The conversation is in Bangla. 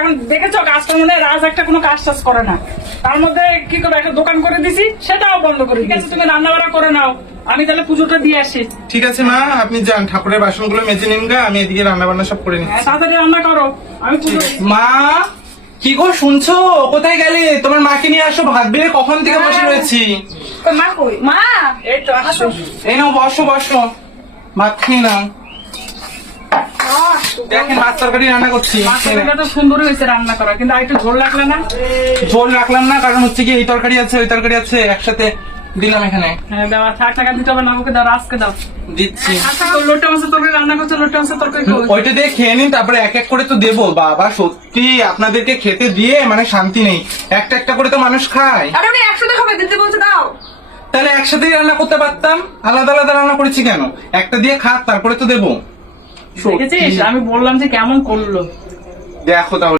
এখন দেখেছো কাজটা মনে হয় রাজ একটা কোনো কাজ টাজ করে না, তার মধ্যে কি করে একটা দোকান করে দিছি, সেটাও বন্ধ করে দিয়েছি। তুমি রান্না বান্না করে নাও, আমি তাহলে পুজোটা দিয়ে আসি। ঠিক আছে মা, আপনি যান ঠাকুরের বাসনগুলো মেজে নিন গা, আমি এদিকে রান্না বান্না সব করে নিচ্ছি। তাড়াতাড়ি রান্না করো, আমি পুজো। মা, কি গো শুনছো? কোথায় গেলে? তোমার মাকে নিয়ে আসো, ভাত বেড়ে কখন থেকে বসে রয়েছি। মা কই? মা এই তো আসো। এই নাও, বসো বসো, ভাত খেয়ে নাও। দেখেন মাছ তরকারি রান্না করছি। মাছটা তো সুন্দর হয়েছে রান্না করা, কিন্তু আর একটু ঝোল লাগলে না? ঝোল রাখলাম না, কারণ হচ্ছে কি এই তরকারি আছে ওই তরকারি আছে একসাথে দিলাম এখানে। হ্যাঁ দাও, 60 টাকা দিতে হবে না, ওকে দাও, রাজকে দাও। দিচ্ছি। আচ্ছা লোটে মাছের তরকারি রান্না করছে, লোটে মাছের তরকারি কই? ওইটা দিয়ে খেয়ে নিন, তারপরে এক এক করে তো দেবো। বাবা সত্যি আপনাদেরকে খেতে দিয়ে মানে শান্তি নেই, একটা একটা করে তো মানুষ খায়। আরে উনি একসাথে খাবে, দিতে বলছে দাও। তাহলে একসাথেই রান্না করতে পারতাম, আলাদা আলাদা রান্না করেছি কেন? একটা দিয়ে খাক, তারপরে তো দেবো। দেখেছিস, আমি বললাম যে কেমন করলো। দেখো তাহলে।